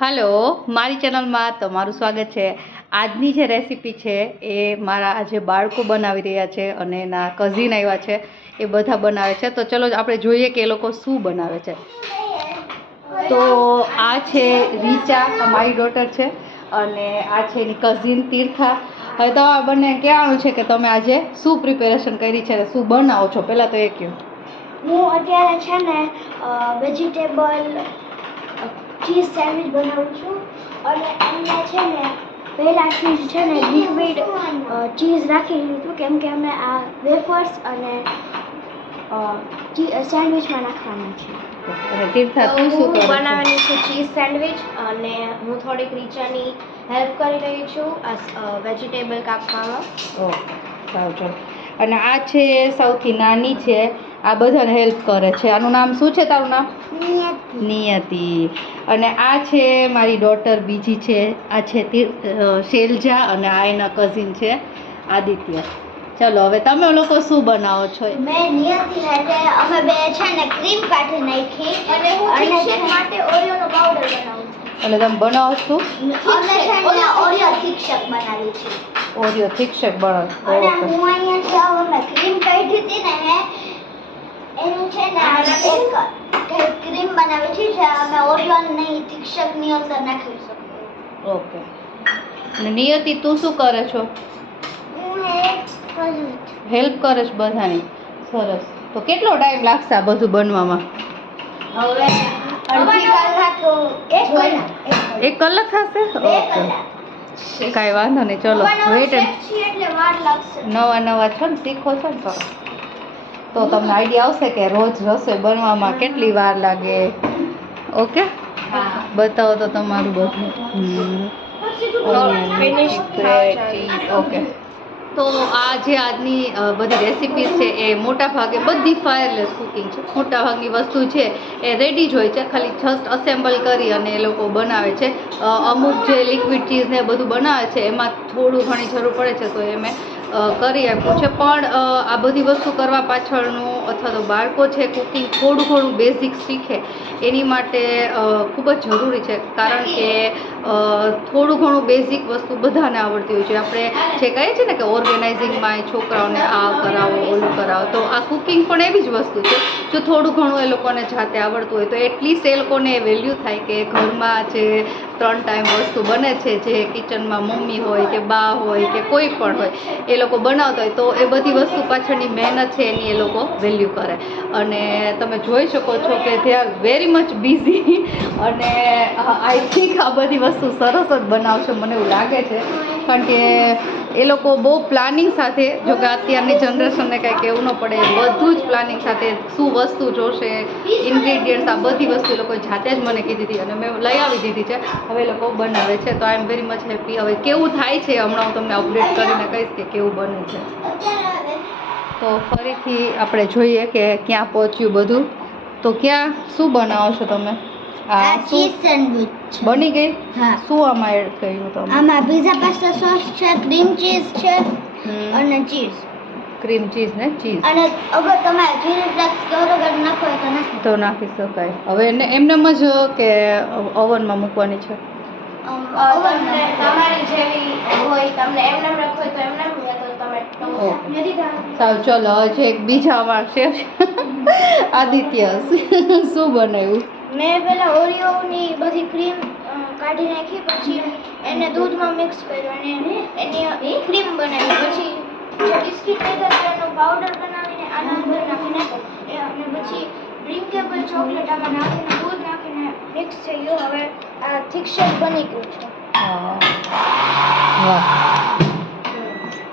Hello, મારી ચેનલમાં તમારું સ્વાગત છે. આજની જે રેસીપી છે એ મારા આજે બાળકો બનાવી રહ્યા છે અને એના કઝિન આવ્યા છે, એ બધા બનાવે છે. તો ચલો આપણે જોઈએ કે એ લોકો શું બનાવે છે. તો આ છે રીચા, મારી ડોટર છે, અને આ છે એની કઝિન તીર્થા. હવે તો આ બંને કહેવાનું છે કે તમે આજે શું પ્રિપેરેશન કરી છે, શું બનાવો છો. પહેલાં તો એ કહો. હું અત્યારે છે ને વેજીટેબલ ચીઝ સેન્ડવિચ બનાવું છું, અને એમાં છે ને પહેલાંથી જ છે ને લિક્વિડ ચીઝ રાખી લીધું, કેમ કે અમે આ વેફર્સ અને સેન્ડવિચમાં નાખવાના છે. અને તીર્થા તું શું કરે છે? બનાવવાની છું ચીઝ સેન્ડવિચ, અને હું થોડીક રીચાની હેલ્પ કરી રહી છું આ વેજીટેબલ કાપવામાં. ઓકે, સારું, ચલો. અને આ છે સૌથી નાની છે, આ બધાને હેલ્પ કરે છે. આનું નામ શું છે તારું નામ? નિયતિ. અને આ છે મારી ડોટર બીજી છે, આ છે શૈલજા, અને આ એના કઝિન છે આદિત્ય. ચલો હવે તમે લોકો શું બનાવો છો? મેં નિયતિ માટે અમે બે છે ને ક્રીમ કાઢી નાખી, અને હું થિકશેક માટે ઓરિયોનો પાવડર બનાવું છું. અને તમે બનાવો છો? અમે છે ને ઓરિયો થિકશેક બનાવી છે. ઓરિયો થિકશેક બનાવો. અને હું અહીંયા અમે ક્રીમ કાઢી હતી ને એનું છે ને એક ક્રીમ બનાવી છે જે અમે ઓરિયોની થિકશેકની અંદર નાખી શકીએ. ઓકે. અને નિયતિ તું શું કરે છો? હેલ્પ કરે છે બધાની. સરસ. તો કેટલો ટાઈમ લાગશે આ બધું બનવામાં? હવે અડધી કલાક, એક કલાક થશે? ઓકે, કાંઈ વાંધો નહીં. ચલો વેઇટ. એટલે વાર લાગશે. નવા છો ને, શીખો છો ને, તો તમને આઈડિયા આવશે કે રોજ રસોઈ બનવામાં કેટલી વાર લાગે. ઓકે, બતાવો તો તમારું બધું. ઓકે. તો આ જે આજની બધી રેસિપીઝ છે એ મોટાભાગે બધી ફાયરલેસ કુકિંગ છે. મોટાભાગની વસ્તુ છે એ રેડી જ હોય છે, ખાલી જસ્ટ અસેમ્બલ કરી અને એ લોકો બનાવે છે. અમુક જે લિક્વિડ ચીઝ ને બધું બનાવે છે એમાં થોડું ઘણી જરૂર પડે છે, તો એ મેં કરી આપ્યું છે. પણ આ બધી વસ્તુ કરવા પાછળનું, અથવા તો બાળકો છે કુકિંગ થોડું બેઝિક શીખે એની માટે ખૂબ જ જરૂરી છે, કારણ કે થોડું ઘણું બેઝિક વસ્તુ બધાને આવડતી હોય છે. આપણે જે કહીએ છીએ ને કે ઓર્ગેનાઇઝિંગમાં એ છોકરાઓને આ કરાવો, ઓલું કરાવો, તો આ કુકિંગ પણ એવી જ વસ્તુ છે. જો થોડું ઘણું એ લોકોને જાતે આવડતું હોય તો એટલીસ્ટ એ લોકોને વેલ્યુ થાય કે ઘરમાં જે 3 ટાઈમ વસ્તુ બને છે, જે કિચનમાં મમ્મી હોય કે બા હોય કે કોઈ પણ હોય એ લોકો બનાવતા હોય, તો એ બધી વસ્તુ પાછળની મહેનત છે એની એ લોકો વેલ્યુ કરે. અને તમે જોઈ શકો છો કે they are very much busy, અને આઈ થિંક આ બધી વસ્તુ સરસ જ બનાવશે, મને એવું લાગે છે, કારણ કે એ લોકો બહુ પ્લાનિંગ સાથે, જો કે અત્યારની જનરેશનને કાંઈ કહેવું ન પડે, બધું જ પ્લાનિંગ સાથે શું વસ્તુ જોશે, ઇન્ગ્રીડિયન્ટ્સ, આ બધી વસ્તુ એ લોકોએ જાતે જ મને કીધી હતી અને મેં લઈ આવી દીધી છે. હવે એ લોકો બનાવે છે, તો આઈ એમ વેરી મચ હેપી. હવે કેવું થાય છે હમણાં હું તમને અપડેટ કરીને કહીશ કે કેવું બને છે. તો ફરીથી આપણે જોઈએ કે ક્યાં પહોંચ્યું બધું. તો ક્યાં શું બનાવો છો તમે? આ ચીઝ સેન્ડવિચ બની ગઈ? હા. શું આમાં એડ કર્યું તમે? આમાં પિઝા પાસ્તા સોસ છે, ક્રીમ ચીઝ છે, અને ચીઝ. ક્રીમ ચીઝ ને ચીઝ. અને અગર તમે ચીઝ ફ્લેક્સ ઘરે નાખો તો નાખી શકાય. હવે એને એમનેમ જ કે ઓવનમાં મૂકવાની છે? તમને તમારી જેવી હોય, તમને એમને રાખો તો એમને, સારું, ચલો હજી એક બીજા અમારા શેફ આદિત્ય શું બનાવ્યું? મેં પેલા ઓરિયોની બધી ક્રીમ કાઢી નાખી, પછી એને દૂધમાં મિક્સ કર્યું અને એની ક્રીમ બનાવી, પછી જે બિસ્કિટ લીધા એનો પાવડર બનાવીને આના અંદર નાખીને, અને પછી ડ્રિંકેબલ ચોકલેટ આમાં નાખીને દૂધ નાખીને મિક્સ થઈ ગયું. હવે આ થિકશેક બની ગયું છે. વાહ,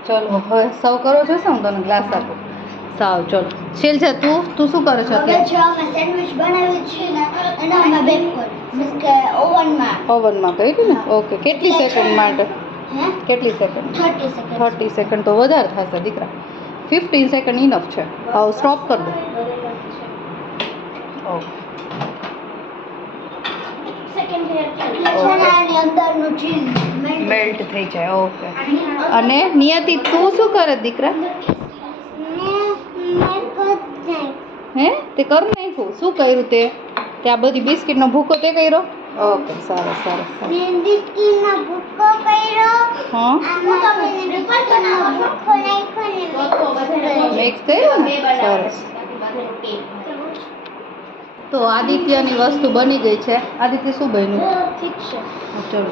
ચલો હવે સર્વ કરો છો? હું તને ગ્લાસ આપું. સાવ, ચલો. શૈલજા તું શું કરે છે હવે જો અમે સેન્ડવિચ બનાવી છે ને એને અમે બેક કરી, મીન્સ કે ઓવનમાં કર્યું ને? ઓકે. કેટલી સેકન્ડ માટે? કેટલી સેકન્ડ? 30 સેકન્ડ. 30 સેકન્ડ તો વધારે થશે દીકરા. 15 સેકન્ડ ઇનફ છે. હવે સ્ટોપ કરી દો. ઓકે. અંદરનું ચીઝ મેલ્ટ થઈ જાય. ઓકે. અને નિયતિ તું શું કરે દીકરા? હે, તે કર નાખ્યું? શું કર્યું તે? આ બધી બિસ્કિટનો ભૂકો તે કર્યો? ઓકે સરસ સરસ સરસ. ને બિસ્કિટનો ભૂકો કર્યો. હા આમાં બિસ્કિટનો ભૂકો નાખ્યો ને મિક્સ કર્યું ને સરસ. તો આદિત્યની વસ્તુ બની ગઈ છે. આદિત્ય શું બન્યું? ઠીક છે. ચલો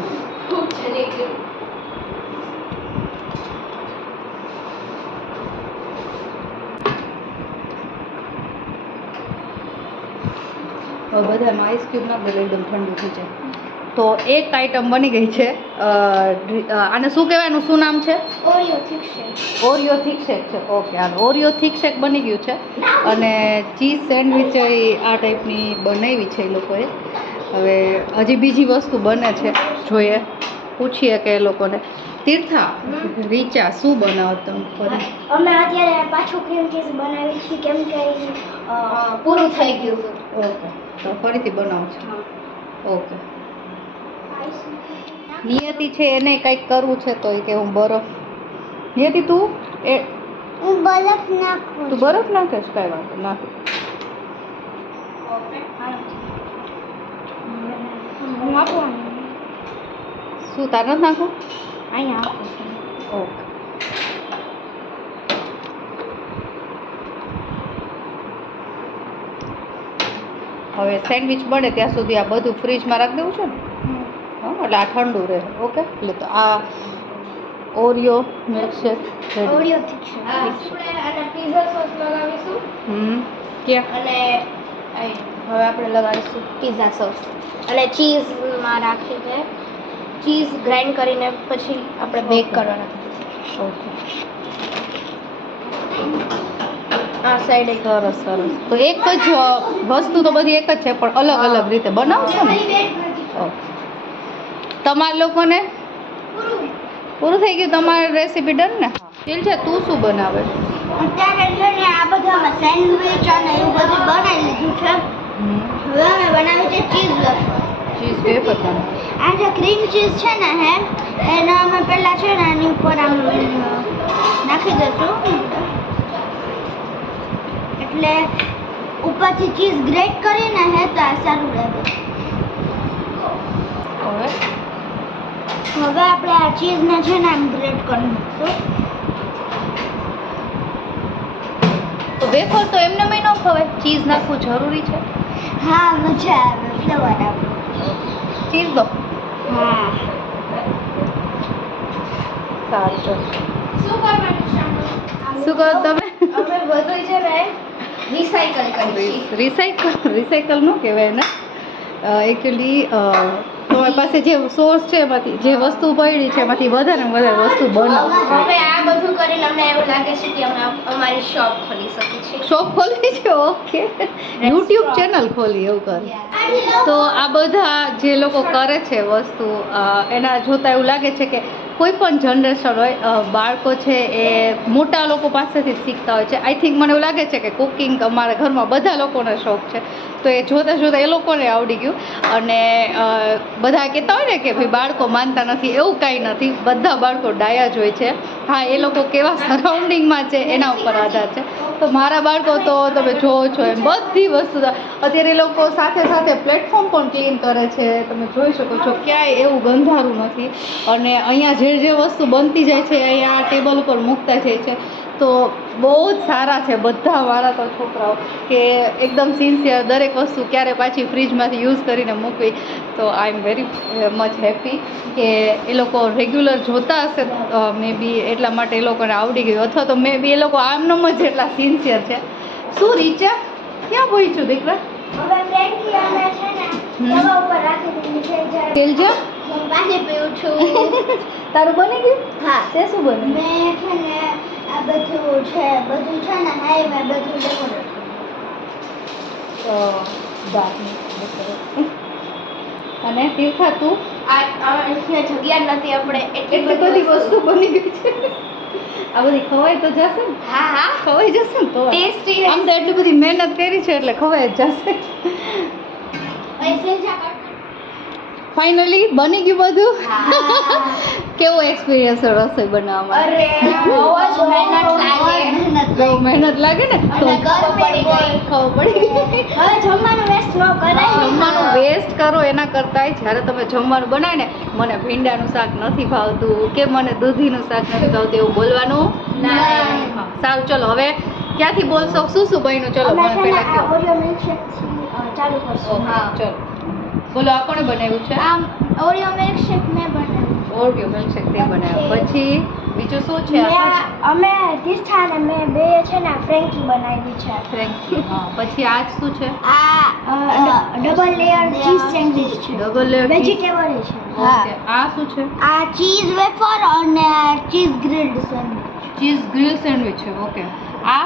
બધામાં આઈસ ક્યુબ નાખ દે એકદમ ઠંડુ થઈ જાય. તો એક આઈટમ બની ગઈ છે. આને શું કહેવાયનું શું નામ છે? ઓરિયો ઠીક છે. ઓરિયો થીક શેક છે. ઓકે આ ઓરિયો થીક શેક બની ગયું છે. અને ચીઝ સેન્ડવિચ આ ટાઈપની બનાવી છે એ લોકોએ. હવે હજી બીજી વસ્તુ બને છે, જોઈએ પૂછીએ કે એ લોકોને. તીર્થા, રીચા શું બનાવો તમે ફરી? અમે અત્યારે પાછું ક્રીમ ચીઝ બનાવી છે કેમ કે પૂરું થઈ ગયું હતું. ઓકે તો ફરીથી બનાવો છો. ઓકે નિયતિ છે એને કંઈક કરવું છે તો એ કે હું બરફ. નિયતિ તું હું બરફ નાખું. તું બરફ નાખીશ? કાંઈ વાંધો નાખ. હું આપું શું તારે નથી નાખવું? અહીંયા ઓકે હવે સેન્ડવિચ બને ત્યાં સુધી આ બધું ફ્રીજમાં રાખી દેવું છે ને? હા એટલે આ ઠંડુ રહે. ઓકે એટલે તો આ ઓરિયો મિલ્કશેક ઓરિયો ઠીક છે. અને પિઝા સોસ લગાવીશું. ક્યાં? અને હવે આપણે લગાવીશું પિઝા સોસ અને ચીઝમાં રાખી છે. ચીઝ ગ્રાઇન્ડ કરીને પછી આપણે બેક કરવાના. ઓકે આ સાઈડ એક સરસ સરસ. તો એક જ વસ્તુ તો બધી એક જ છે પણ અલગ અલગ રીતે બનાવશો ને? ઓકે તમારા લોકોને પૂરું થઈ ગયું? તમારી રેસીપી ડન ને? ચીલ છે તું શું બનાવે? અત્યારે છે ને આ બધામાં સેન્ડવિચ અને એવું બધું બનાવી લીધું છે. હવે અમે બનાવી છે ચીઝ વેફર. ચીઝ વેફર બનાવે. આ જે ક્રીમ ચીઝ છે ને એને અમે પહેલાં છે ને એની ઉપર આમ નાખી દઈશું એટલે ઉપરથી ચીઝ ગ્રેટ કરીને તો આ સારું રહે. હવે આપણે આ ચીઝને છે ને આમ ગ્રેટ કરી નાખીશું. તો વેફર તો એમને ન ખવાય, ચીઝ નાખવું જરૂરી છે. હા મજા આવે ફ્લેવર આવે. ચીઝ દો. હા સારું ચલો. શું કરવાનું છે? શું કરો તમે? અમે બધું છે ને રિસાયકલ કરીશું. રિસાયકલ ન કહેવાય ને એકચ્યુઅલી. તમારી પાસે જે સોર્સ છે એમાંથી જે વસ્તુ પડી છે એમાંથી વધારે ને વધારે વસ્તુ બનાવો. હવે આ બધું કરીને અમને એવું લાગે છે કે અમે અમારી શોપ ખોલી શકીએ છીએ. શોપ ખોલી છે? ઓકે યુટ્યુબ ચેનલ ખોલી એવું કરે. તો આ બધા જે લોકો કરે છે વસ્તુ એના જોતાં એવું લાગે છે કે કોઈ પણ જનરેશન હોય બાળકો છે એ મોટા લોકો પાસેથી જ શીખતા હોય છે. આઈ થિંક મને એવું લાગે છે કે કુકિંગ અમારા ઘરમાં બધા લોકોને શોખ છે તો એ જોતાં જોતાં એ લોકોને આવડી ગયું. અને બધા કહેતા હોય ને કે ભાઈ બાળકો માનતા નથી, એવું કાંઈ નથી. બધા બાળકો ડાયા જ હોય છે. હા એ લોકો કેવા સરાઉન્ડિંગમાં છે એના ઉપર આધાર છે. તો મારા બાળકો તો તમે જોવો છો એમ બધી વસ્તુ અત્યારે એ લોકો સાથે સાથે પ્લેટફોર્મ પણ ક્લીન કરે છે. તમે જોઈ શકો છો ક્યાંય એવું ગંધારું નથી. અને અહીંયા જે વસ્તુ બનતી જાય છે અહીંયા ટેબલ ઉપર મૂકતા જાય છે. તો બહુ જ સારા છે બધા મારા તો છોકરાઓ કે એકદમ સિન્સિયર. દરેક વસ્તુ ક્યારે પાછી ફ્રીજમાંથી યુઝ કરીને મૂકવી. તો આઈ એમ વેરી મચ હેપી કે એ લોકો રેગ્યુલર જોતા હશે મે બી એટલા માટે એ લોકોને આવડી ગયું, અથવા તો મે બી એ લોકો આમનામ જ એટલા સિન્સિયર છે. શું રીચા ક્યાં પહોંચ્યું દીકરા? હવે ફ્રેન્કી અમે છે ને તવા ઉપર રાખી દીધી છે. કેલજા હું પાણી પીઉં છું. તારું બની ગયું? હા તે શું બન્યું? મેં છે ને આ બધું છે ને હાઈ મેં બધું ડેકોરેટ અને તીર્થા તું? અહીંયા જગ્યા નથી આપણે એટલી બધી વસ્તુ બની ગઈ છે. આ બધી ખવાઈ તો જશે ને? હા હા ખવાઈ જશે ને તો ટેસ્ટી. આમ તો એટલી બધી મહેનત કરી છે એટલે ખવાઈ જ જશે. ફાઇનલી બની ગયું બધું કેવો એક્સપિરિયન્સ રસોઈ બનાવવામાં અરે બહુ જ મહેનત લાગે બહુ મહેનત લાગે ને તો અને ગરમી ખબર પડી હવે જમવાનું વેસ્ટ ન કરાય જમવાનું વેસ્ટ કરો એના કરતાંય જ્યારે તમે જમવાનું બનાવે ને મને ભીંડાનું શાક નથી ભાવતું કે મને દૂધીનું શાક નથી ભાવતું એવું બોલવાનું નહીં. હા, સારું ચલો હવે ક્યાંથી બોલશો શું બન્યું ચલો અમે મને છે ને પહેલા આ કહો ઓરિયો મિલ્કશેક ચાલુ કરશું ઓકે ચલો બોલો આ કોણે બનાવ્યું છે આમ ઓરિયો મિલ્કશેક મેં બનાવ્યું ઓરિયો મિલ્કશેક તે બનાવ્યો પછી બીજું શું છે અમે તીર્થા અને મેં બે છે ને ફ્રેન્કી બનાવી છે ફ્રેન્કી હા પછી આ શું છે આ ડબલ લેયર ચીઝ સેન્ડવિચ છે ડબલ લેયર વેજીટેબલ છે ઓકે આ શું છે આ ચીઝ વેફર અને cheese grilled sandwich cheese grill sandwich છે ઓકે આ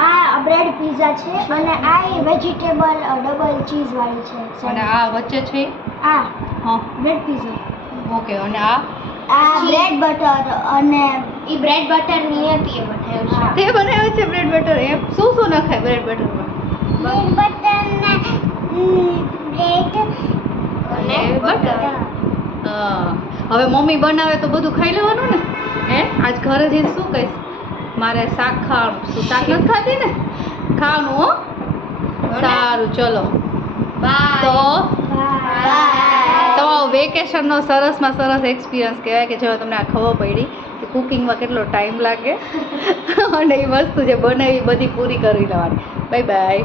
આ બ્રેડ પીઝા છે અને આ વેજીટેબલ ડબલ ચીઝ વાળી છે અને આ વચ્ચે છે આ હા બ્રેડ પીઝા ઓકે અને આ બ્રેડ બટર અને ઈ બ્રેડ બટર નિયતિએ બનાવ્યું તે બનાવ્યું છે બ્રેડ બટર એ શું નખાય બ્રેડ બટરમાં બ્રેડ બટર ને બ્રેડ અને બટર હવે મમ્મી બનાવે તો બધું ખાઈ લેવાનું ને હે આજ ઘરે જઈને શું કહીશ મારે શાક ખાવાનું શું શાક નથી ખાતી ને ખાવાનું હો સારું ચલો તો તમારો વેકેશનનો સરસમાં સરસ એક્સપિરિયન્સ કહેવાય કે જેમાં તમને આ ખબર પડી કે કુકિંગમાં કેટલો ટાઈમ લાગે અને એ વસ્તુ જે બનાવી બધી પૂરી કરી લેવાની બાય બાય